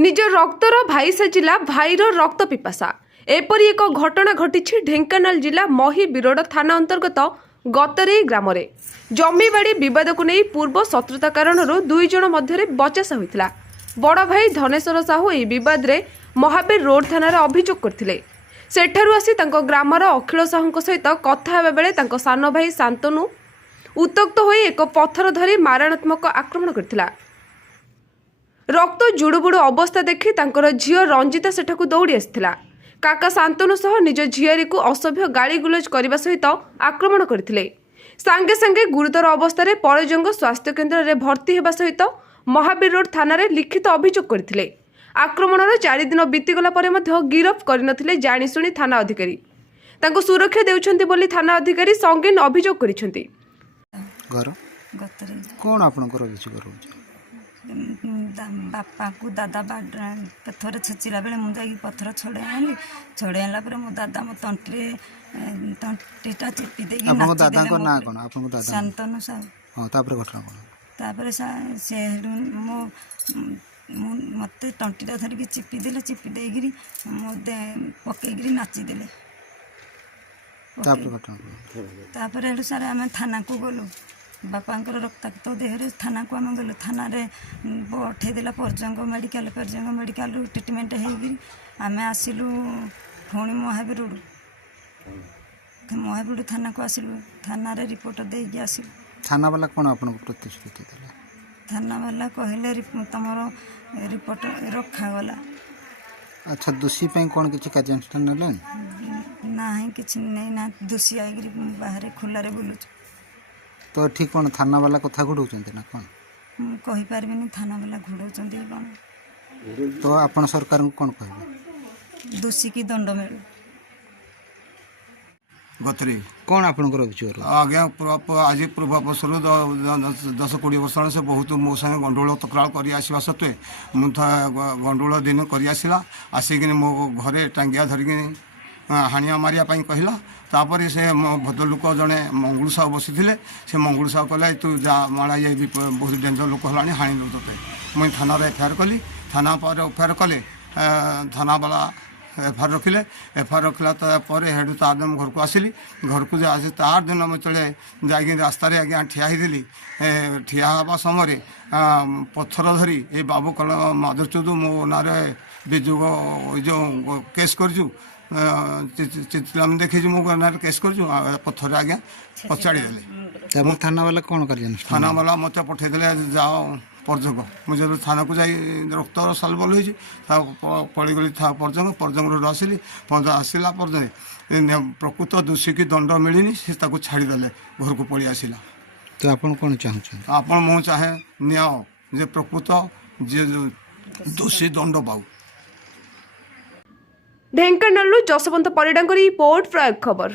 निज रक्तर भाई साजिला भाईर रक्त पिपासा एपरी एक घटना घटी ढेंकानाल जिला मही बिरोड थाना अंतर्गत गतरे ग्राम जमीबाड़ी बद को नहीं पूर्व शत्रुता कारण दुई जन मध्य बचसा होता। बड़ भाई धनेश्वर साहू यह बद में महावीर रोड थाना अभियोग करते सेठारु आसी ग्रामर अखिल साहू सहित कथा बेले सान भाई शांतनु उत्तक्त हो एक पत्थर धरी मारणात्मक आक्रमण करथिला। रक्त जुड़ुबुड़ अवस्था देखि तांकर झियो रंजिता सेठाकु दौड़ी आसिथिला। काका शांतनु सह निज झियारी को असभ्य गाली गुलज करने सहित आक्रमण करथिले। सांगे सांगे गुरुतर अवस्था रे परजंग स्वास्थ्य केन्द्र रे भर्ती हेबा सहित महावीर रोड थाना रे लिखित अभियोग करथिले। आक्रमणर 4 दिन बीतीगला परे मध्य गिरफ करनथिले जानिशुणी थाना अधिकारी। तांको सुरक्षा देउछन्ति बोली थाना अधिकारी संगीन अभियोग करिसन्ति। घर गतरे कौन आपनकर अभियोग करूछ? बापा को दादा पत्थर छेचिला बेले मुझे पत्थर छड़े आनी छड़े आला पर मो दादा मो तंटीटा चिपी दे आपन दादा को ना कोन आपन दादा शांतनु साहू। हां तापर घटना कोन तापर से मो मते तंटीटा धरिक चिपी देले चिपी देगिरी मो पकेगिरी नाची देले। तापर घटना तापर हेडु सारे आमे थाना को गलु बापांकर रक्ताक्त देहरे थाना को आम गलु थाना रे पठेदेला परजंग मेडिकल ट्रिटमेंट होगी आम आसिलु पुणी महावीर थाना को आसिलु थाना रे रिपोर्ट देगी आसिलु। थाना वाला कौन आपन प्रतिश्रुति देला? थाना वाला कहले तुमर रिपोर्ट रखागला। अच्छा दोषी पे कौन किसी कार्यानुष्ठान ना किसी नहीं ना दोषी आईकरी बाहर खुला रे बुलुछ तो ठीक कौन थाना वाला कथा घुड़ाउछन्ति ना कौन कहि पारबेनी थाना वाला घुड़ाउछन्ति कौन तो आपण सरकार को कौन कहबे दोषी की दंड मिलु। गतरे कौन आपनकर अभियोग? आज्ञा आज पूर्वापसर 10-20 वर्ष से बहुत मो संगे गंडोल तकराल कर आसवा सत्वे मुझे गंडोल दिन कर आसला आसिक मो घरे टांगिया धरिकी हाणिया मारिया कहला तापर से भद्रलोक जड़े मंगुल साहू बसी से मंगुल साहू कहला तू जा माड़ा ये बहुत डेंजर लोक है हाणी दे ते मुझे थाना एफआईआर कली थाना पर एफआईआर कले थाना वाला एफआईआर रखिले एफआईआर रखला तापर हेडू तार दिन घर को आसिली घर को आसी तार दिन मुझे चले जाकि रास्त आज्ञा ठिया होती ठिया हवा समय पत्थर धरी ये बाबू कल माधुरचौधू मो ना विजुग जो केस करजु चितलाम देखी मो ना केस करजु पत्थर आज्ञा पचाड़ी देले। थाना वाला कौन कर थाना वाला मत पठेदेले जाओ परजंग मुझे थाना को जाई रक्त सालबल हो पड़गली था परजंग आसिली आसला प्रकृत दोषी की दंड मिलनी से छाड़ीदे घर को पलि आसला। तो आपन कौन चाहूँ? आपन मु चाहे न्याय जे प्रकृत जे दोषी दंड पाऊ। ढेंकानाल जसवंत परिडा रिपोर्ट प्रयोग खबर।